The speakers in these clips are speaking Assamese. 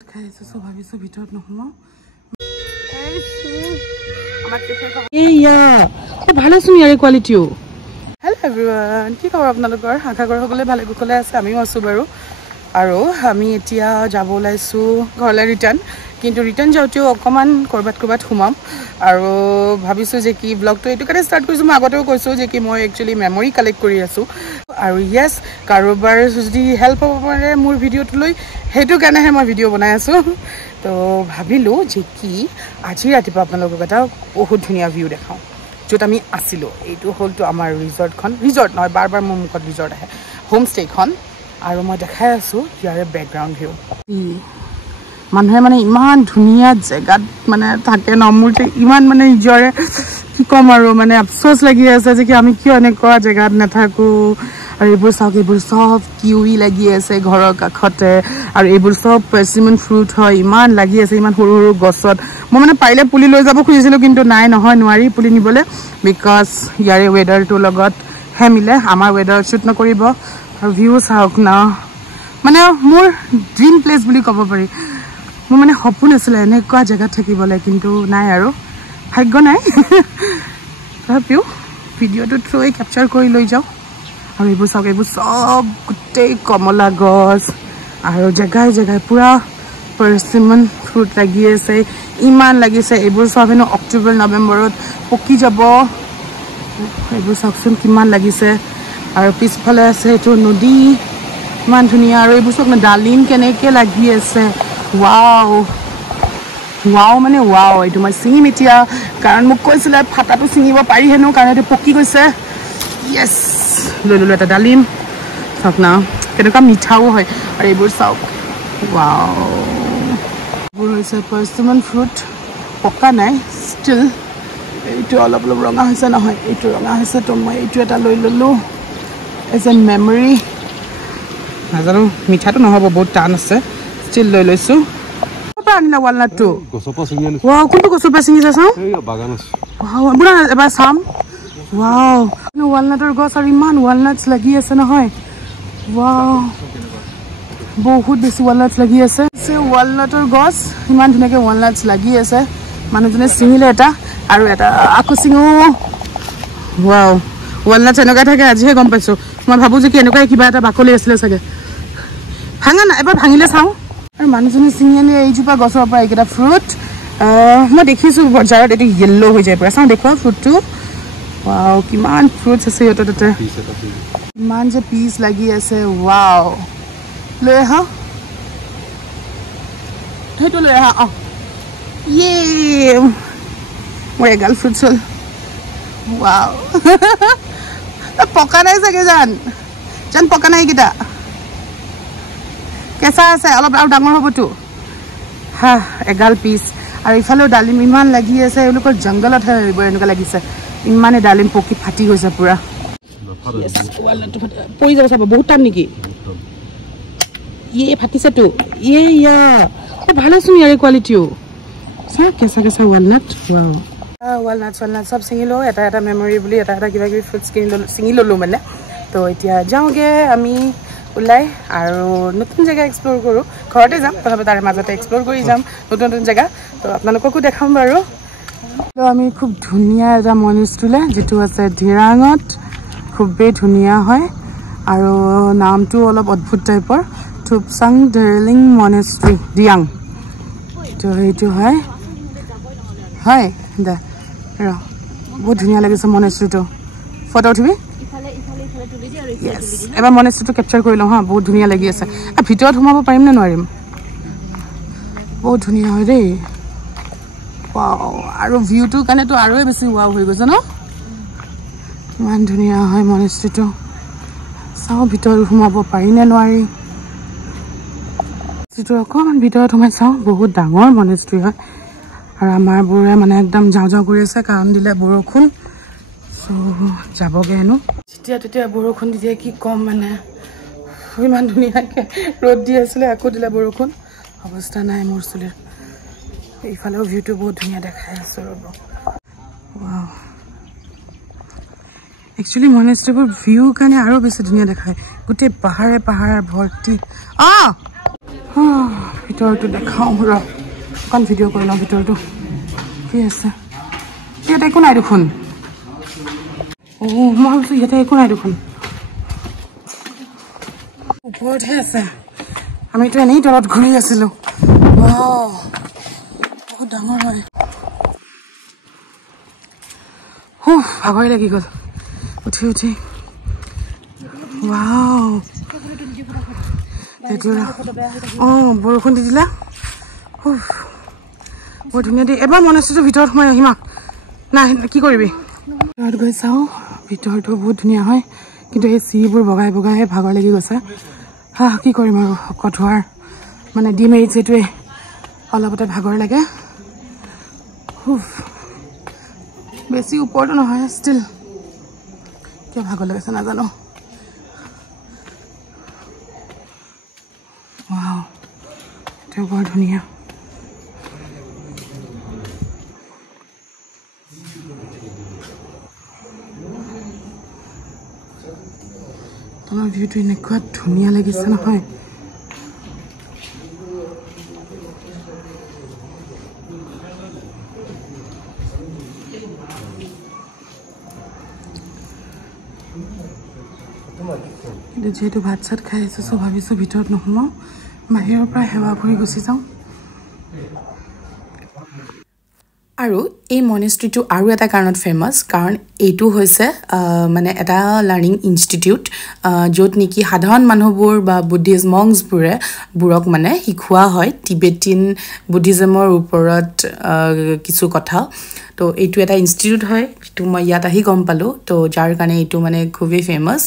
খাইছো সব ভাবিছো ভিতৰত নহম ভালো আছো ইয়াৰ কোৱালিটিও হেল্ল এভৰিৱান কি খবৰ আপোনালোকৰ আশা কৰো সকলোৱে ভালে কুশলে আছে আমিও আছো বাৰু আৰু আমি এতিয়া যাব ওলাইছো ঘৰলৈ ৰিটাৰ্ণ কিন্তু ৰিটাৰ্ণ যাওঁতেও অকমান কৰবাত সোমাম আৰু ভাবিছো যে কি ব্লগটো এইটো কাৰণে ষ্টাৰ্ট কৰিছো মই আগতেও কৈছো যে কি মই একচুয়ালি মেমৰি কালেক্ট কৰি আছো আৰু ইয়েস কাৰোবাৰ যদি হেল্প হ'ব পাৰে মোৰ ভিডিঅ'টো লৈ হেতু কাৰণেহে মই ভিডিঅ' বনাই আছো তো ভাবিলো যে কি আজি ৰাতিপুৱা আপোনালোকক এটা বহুত ধুনীয়া ভিউ দেখাওঁ য'ত আমি আছিলো এইটো হ'লটো আমাৰ ৰিজৰ্ট নহয় বাৰ মোৰ মুখত ৰিজৰ্ট আহে হোম ষ্টেখন আৰু মই দেখাই আছো ইয়াৰে বেকগ্ৰাউণ্ড ভিউ মানুহে মানে ইমান ধুনীয়া জেগাত মানে থাকে ন মোৰ ইমান মানে নিজৰে কি ক'ম আৰু মানে আফসোচ লাগি আছে যে কি আমি কিয় এনেকুৱা জেগাত নাথাকো আৰু এইবোৰ চাওক এইবোৰ চব কিউই লাগি আছে ঘৰৰ কাষতে আৰু এইবোৰ চব পাৰ্চিমন ফ্ৰুট হয় ইমান লাগি আছে ইমান সৰু সৰু গছত মই মানে পাৰিলে পুলি লৈ যাব খুজিছিলো কিন্তু নাই নহয় নোৱাৰি পুলি নিবলৈ বিকজ ইয়াৰে ৱেডাৰটোৰ লগত হে মিলে আমাৰ ৱেডাৰ শ্বুট নকৰিব আৰু ভিউ চাওক না মানে মোৰ ড্ৰিম প্লেচ বুলি ক'ব পাৰি মোৰ মানে সপোন আছিলে এনেকুৱা জেগাত থাকিবলৈ কিন্তু নাই আৰু ভাগ্য নাই তথাপিও ভিডিঅ'টো থ্ৰুৱে কেপচাৰ কৰি লৈ যাওঁ আৰু এইবোৰ চাওক এইবোৰ চব গোটেই কমলা গছ আৰু জেগাই পুৰা পাৰ্চিমন ফ্ৰুট লাগি আছে ইমান লাগিছে এইবোৰ চব হেনো অক্টোবৰ নৱেম্বৰত পকি যাব এইবোৰ চাওকচোন কিমান লাগিছে আৰু পিছফালে আছে এইটো নদী ইমান ধুনীয়া আৰু এইবোৰ চব ডালিম কেনেকৈ লাগি আছে ৱাও মানে ৱাও এইটো মই ছিঙিম এতিয়া কাৰণ মোক কৈছিলে ফাটাটো ছিঙিব পাৰি হেনো কাৰণ এইটো পকি গৈছে ইয়েছ লৈ ললো এটা ডালিম চাওক না কেনেকুৱা মিঠাও হয় আৰু এইবোৰ চাওক ৱাও এইবোৰ হৈছে পাৰ্চিমন ফ্ৰুট পকা নাই ষ্টিল এইটো অলপ ৰঙা হৈছে নহয় এইটো ৰঙা হৈছে তো মই এইটো এটা লৈ ললো এজ এ মেমৰি নাজানো মিঠাটো নহ'ব বহুত টান আছে ষ্টিল লৈ লৈছো আনিলা ৱালনাটটো ৱাও কোনটো গছৰ পৰা ছিঙিছা চাওঁ ৱাও এবাৰ চাম ৱাও ৱালনাটৰ গছ আৰু ইমান ৱালনাটছ লাগি আছে নহয় ৱাও বহুত বেছি ৱালনাটছ লাগি আছে ৱালনাটৰ গছ ইমান ধুনীয়াকৈ ৱালনাটছ লাগি আছে মানুহজনে ছিঙিলে এটা আৰু এটা আকৌ ছিঙো ৱাও ৱালনাটছ এনেকুৱা থাকে আজিহে গম পাইছো মই ভাবো যে কি এনেকুৱাই কিবা এটা বাকলি আছিলে চাগে ভাঙা না এবাৰ ভাঙিলে চাওঁ আৰু মানুহজনে ছিঙি আনি এইজোপা গছৰ পৰা এইকেইটা ফ্ৰুট মই দেখিছোঁ বজাৰত এইটো য়েল্ল' হৈ যায় পৰা চাওঁ দেখুৱা ফ্ৰুটটো ৱাও কিমান ফ্ৰুটছ আছে সিহঁতৰ তাতে ইমান যে পিচ লাগি আছে ৱাও লৈ আহা সেইটো লৈ আহা ইয়ে মোৰ এগাল ফ্ৰুটছ হ'ল ৱাও পকা নাই চাগে জান পকা নাই এইকেইটা কেঁচা আছে অলপ আৰু ডাঙৰ হ'বতো হা এগাল পিচ আৰু ইফালেও ডালিম ইমান লাগি আছে এওঁলোকৰ জংঘলতহে এইবোৰ এনেকুৱা লাগিছে ইমানে ডালিম পকি ফাটি গৈছে পুৰা পৰি যাব চাব বহুত টান নেকি ইয়ে ফাটিছেতো ইয়া ভাল আছোন ইয়াৰে কোৱালিটিও চাওক কেঁচা ৱালনাট ৱালনাট চব ছিঙিলো এটা মেমৰি বুলি এটা কিবা কিবি ফ্ৰুটছ ছিঙি ল'লো মানে তো এতিয়া যাওঁগৈ আমি ওলাই আৰু নতুন জেগা এক্সপ্ল'ৰ কৰোঁ ঘৰতে যাম তথাপি তাৰে মাজতে এক্সপ্ল'ৰ কৰি যাম নতুন জেগা তো আপোনালোককো দেখাম বাৰু তো আমি খুব ধুনীয়া এটা মনেষ্ট্ৰীলৈ যিটো আছে ধিৰাঙত খুবেই ধুনীয়া হয় আৰু নামটো অলপ অদ্ভুত টাইপৰ থুপচাং ডাৰ্লিং মনেষ্ট্ৰী দিয়াং তো সেইটো হয় দে ৰ বহুত ধুনীয়া লাগিছে মনেষ্ট্ৰীটো ফটো উঠিবি এবাৰ মনেষ্ট্ৰীটো কেপচাৰ কৰি লওঁ হা বহুত ধুনীয়া লাগি আছে ভিতৰত সোমাব পাৰিম নে নোৱাৰিম বহুত ধুনীয়া হয় দেই ৱাও আৰু ভিউটোৰ কাৰণেতো আৰু বেছি ৱাও হৈ গৈছে ন ইমান ধুনীয়া হয় মনেষ্ট্ৰীটো চাওঁ ভিতৰত সোমাব পাৰি নে নোৱাৰি যিটো অকণমান ভিতৰত সোমাই চাওঁ বহুত ডাঙৰ মনেষ্ট্ৰী হয় আৰু আমাৰবোৰে মানে একদম যাওঁ কৰি আছে কাৰণ দিলে বৰষুণ যাবগৈ হেনো তেতিয়া বৰষুণ দিছে কি ক'ম মানে ইমান ধুনীয়াকৈ ৰ'দ দি আছিলে আকৌ দিলে বৰষুণ অৱস্থা নাই মোৰ চুলিৰ এইফালেও ভিউটো বহুত ধুনীয়া দেখাই আছোঁ ৰ'ব ৱাও একচুৱেলি মনেষ্ট্ৰীবোৰ ভিউ কাৰণে আৰু বেছি ধুনীয়া দেখায় গোটেই পাহাৰে ভৰ্তি ভিতৰটো দেখাওঁ ৰ অকণ ভিডিঅ' কৰি লওঁ ভিতৰটো কি আছে ইয়াতে একো নাই দেখোন মই ভাবিছোঁ ইয়াতে একো নাই দেখোন ওপৰতহে আছে আমিতো এনেই তলত ঘূৰি আছিলোঁ বহুত ডাঙৰ হয় ভাগৰে লাগি গ'ল উঠি উঠি বৰষুণ দি দিলা বৰ ধুনীয়া দেই এবাৰ মনেষ্ট্ৰীটোৰ ভিতৰত সোমাই আহিম নাই কি কৰিবি ভিতৰত গৈ চাওঁ ভিতৰটো বহুত ধুনীয়া হয় কিন্তু এই চিৰিবোৰ বগাই বগাইহে ভাগৰ লাগি গৈছে কি কৰিম আৰু কঠোৱাৰ মানে ডিমেৰিটছ এইটোৱে অলপতে ভাগৰ লাগে বেছি ওপৰতো নহয় ষ্টিল কিয় ভাগৰ লাগিছে নাজানো তেওঁ বৰ ধুনীয়া তোমাৰ ভিউটো এনেকুৱা ধুনীয়া লাগিছে নহয় কিন্তু যেহেতু ভাত চাত খাই আছোঁ চ' ভাবিছোঁ ভিতৰত নোসোমাওঁ বাহিৰৰ পৰা সেৱা কৰি গুচি যাওঁ আৰু এই মনেষ্ট্ৰীটো আৰু এটা কাৰণত ফেমাছ কাৰণ এইটো হৈছে মানে এটা লাৰ্ণিং ইনষ্টিটিউট য'ত নেকি সাধাৰণ মানুহবোৰ বা বুদ্ধিষ্ট মংছবোৰক মানে শিকোৱা হয় টিবেটিন বুদ্ধিজমৰ ওপৰত কিছু কথা তো এইটো এটা ইনষ্টিটিউট হয় যিটো মই ইয়াত আহি গম পালোঁ তো যাৰ কাৰণে এইটো মানে খুবেই ফেমাছ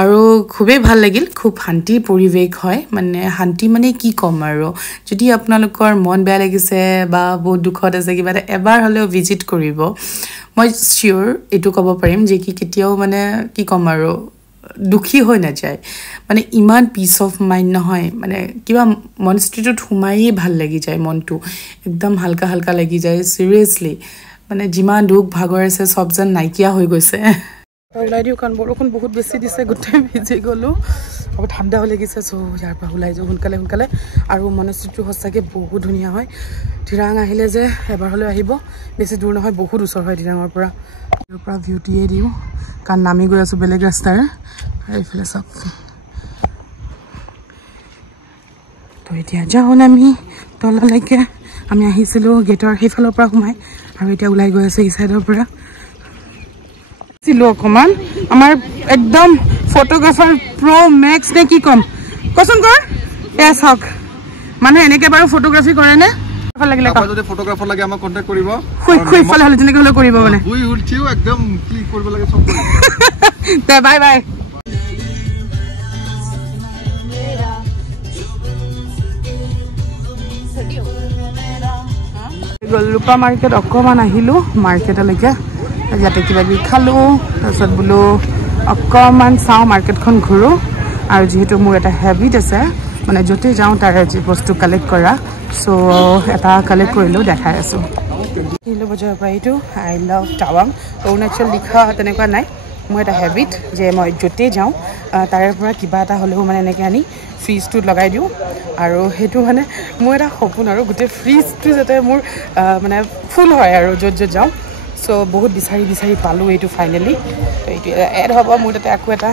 আৰু খুবেই ভাল লাগিল খুব শান্তিৰ পৰিৱেশ হয় মানে শান্তি মানে কি ক'ম আৰু যদি আপোনালোকৰ মন বেয়া লাগিছে বা বহুত দুখত আছে কিবা এটা এবাৰ হ'লেও ভিজিট কৰিব মই চিয়'ৰ এইটো ক'ব পাৰিম যে কি কেতিয়াও মানে কি ক'ম আৰু দুখী হৈ নাযায় মানে ইমান পিচ অফ মাইণ্ড নহয় মানে কিবা মনেষ্ট্ৰীটোত সোমায়েই ভাল লাগি যায় মনটো একদম হালকা হালকা লাগি যায় চিৰিয়াছলি মানে যিমান দুখ ভাগৰ আছে চব যেন নাইকিয়া হৈ গৈছে ওলাই দিওঁ কাৰণ বৰষুণ বহুত বেছি দিছে গোটেই ভিজি গ'লোঁ আকৌ ঠাণ্ডাও লাগিছে চ' ইয়াৰ পৰা ওলাই যাওঁ সোনকালে সোনকালে আৰু মনেষ্ট্ৰীটো সঁচাকৈ বহুত ধুনীয়া হয় ধিৰাং আহিলে যে এবাৰ হ'লেও আহিব বেছি দূৰ নহয় বহুত ওচৰ হয় ধিৰাঙৰ পৰা ইয়াৰ পৰা ভিউটিয়ে দিওঁ কাৰণ নামি গৈ আছোঁ বেলেগ ৰাস্তাৰে এইফালে চাওক তো এতিয়া যাওঁ আমি তললৈকে আমি আহিছিলোঁ গেটৰ সেইফালৰ পৰা সোমাই আৰু এতিয়া ওলাই গৈ আছোঁ এই চাইডৰ পৰা অকণমান আমাৰ একদম ফটোগ্ৰাফাৰ মেক্স নে কি ক'ম কচোন কৰ এয়া চাওক মানুহে এনেকৈ বাৰু ফটোগ্ৰাফী কৰেনে লাগিলে ফটোগ্ৰাফাৰ লাগে আমাক কণ্টেক্ট কৰিব ইফালে হ'লে তেনেকৈ হ'লেও কৰিব মানে একদম ক্লিক কৰিব লাগে চব দে বাই বাই ৰূপা মাৰ্কেট অকণমান আহিলোঁ মাৰ্কেটলৈকে ইয়াতে কিবা কিবি খালোঁ তাৰপিছত বোলো অকণমান চাওঁ মাৰ্কেটখন ঘূৰোঁ আৰু যিহেতু মোৰ এটা হেবিট আছে মানে য'তে যাওঁ তাৰে যি বস্তু কালেক্ট কৰা চ' এটা কালেক্ট কৰিলোঁ দেখাই আছোঁ বজাৰৰ পৰা এইটো আই লাভ টাৱাং অৰুণাচল লিখা তেনেকুৱা নাই মোৰ এটা হেবিট যে মই য'তেই যাওঁ তাৰে পৰা কিবা এটা হ'লেও মানে এনেকৈ আনি ফ্ৰিজটোত লগাই দিওঁ আৰু সেইটো মানে মোৰ এটা সপোন আৰু গোটেই ফ্ৰিজটো যাতে মোৰ মানে ফুল হয় আৰু য'ত য'ত যাওঁ চ' বহুত বিচাৰি বিচাৰি পালোঁ এইটো ফাইনেলি তো এইটো এড হ'ব মোৰ তাতে আকৌ এটা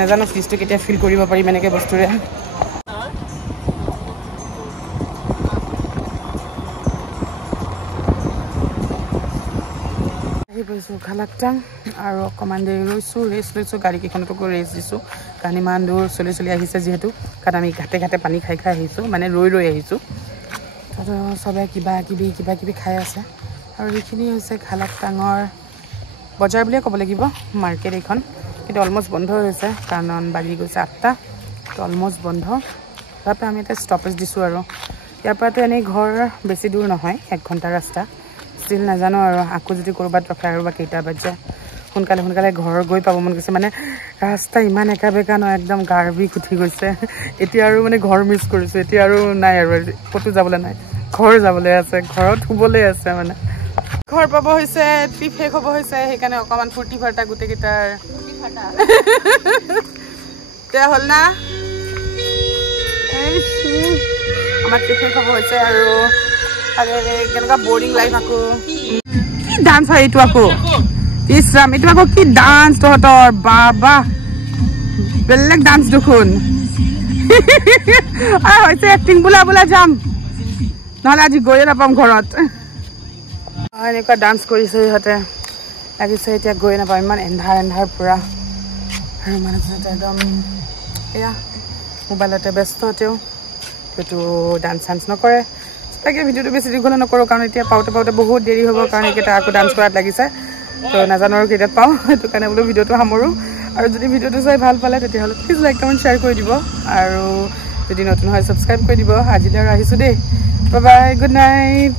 নাজানো ফ্ৰিজটো কেতিয়া ফিল কৰিব পাৰিম এনেকৈ বস্তুৰে আহি গৈছোঁ খালাকটাং আৰু অকণমান দেৰি ৰৈছোঁ ৰেষ্ট লৈছোঁ গাড়ীকেইখনতো ৰেষ্ট দিছোঁ কাৰণ ইমান দূৰ চলি চলি আহিছে যিহেতু কাৰণ আমি ঘাটে ঘাটে পানী খাই খাই আহিছোঁ মানে ৰৈ ৰৈ আহিছোঁ তো চবে কিবা কিবি খাই আছে আৰু এইখিনি হৈছে খালাকটাঙৰ বজাৰ বুলিয়ে ক'ব লাগিব মাৰ্কেট এইখন কিন্তু অলমষ্ট বন্ধ হৈছে কাৰণ বাজি গৈছে 8টা তো অলমষ্ট বন্ধ তাৰপৰা আমি এটা ষ্টপেজ দিছোঁ আৰু ইয়াৰ পৰাতো এনেই ঘৰ বেছি দূৰ নহয় 1 ঘণ্টা ৰাস্তা ষ্টিল নাজানো আৰু আকৌ যদি ক'ৰবাত ৰখাই আৰু বা কেইটা বাজে সোনকালে সোনকালে ঘৰ গৈ পাব মন গৈছে মানে ৰাস্তা ইমান একা বেকা নহয় একদম গাৰ বিষ উঠি গৈছে এতিয়া আৰু মানে ঘৰ মিছ কৰিছোঁ এতিয়া আৰু নাই আৰু ক'তো যাবলৈ নাই ঘৰ যাবলৈ আছে ঘৰত শুবলৈ আছে মানে ঘৰ পাব হৈছে ট্ৰিপ শেষ হ'ব হৈছে সেইকাৰণে অকণমান ফূৰ্তি ফাৰ্তা গোটেইকেইটাৰ এতিয়া হ'ল না আমাৰ ট্ৰিপ শেষ হ'ব হৈছে আৰু কেনেকুৱা বৰিং লাইফ আকৌ কি ডান্স হয় এইটো আকৌ ইছৰাম এইটো আকৌ কি ডান্স তহঁতৰ বাবা বেলেগ ডান্স দেখোন হৈছে এক্টিং বোলা বোলা যাম নহ'লে আজি গৈয়ে নাপাম ঘৰত এনেকুৱা ডান্স কৰিছে ইহঁতে লাগিছে এতিয়া গৈয়ে নাপাম ইমান এন্ধাৰ পূৰা আৰু মানুহজনে একদম এয়া মোবাইলতে ব্যস্ত তেওঁ সেইটো ডান্স চান্স নকৰে তাকে ভিডিঅ'টো বেছি দীঘলে নকৰোঁ কাৰণ এতিয়া পাওঁতে বহুত দেৰি হ'ব কাৰণ এইকেইটা আকৌ ডান্স কৰাত লাগিছে তো নাজানো আৰু কেইটাত পাওঁ সেইটো কাৰণে বোলো ভিডিঅ'টো সামৰোঁ আৰু যদি ভিডিঅ'টো চাই ভাল পালে তেতিয়াহ'লে প্লিজ লাইক কমেণ্ট শ্বেয়াৰ কৰি দিব আৰু যদি নতুন হয় ছাবস্ক্ৰাইব কৰি দিব আজিলৈ আৰু আহিছোঁ দেই বাই বাই গুড নাইট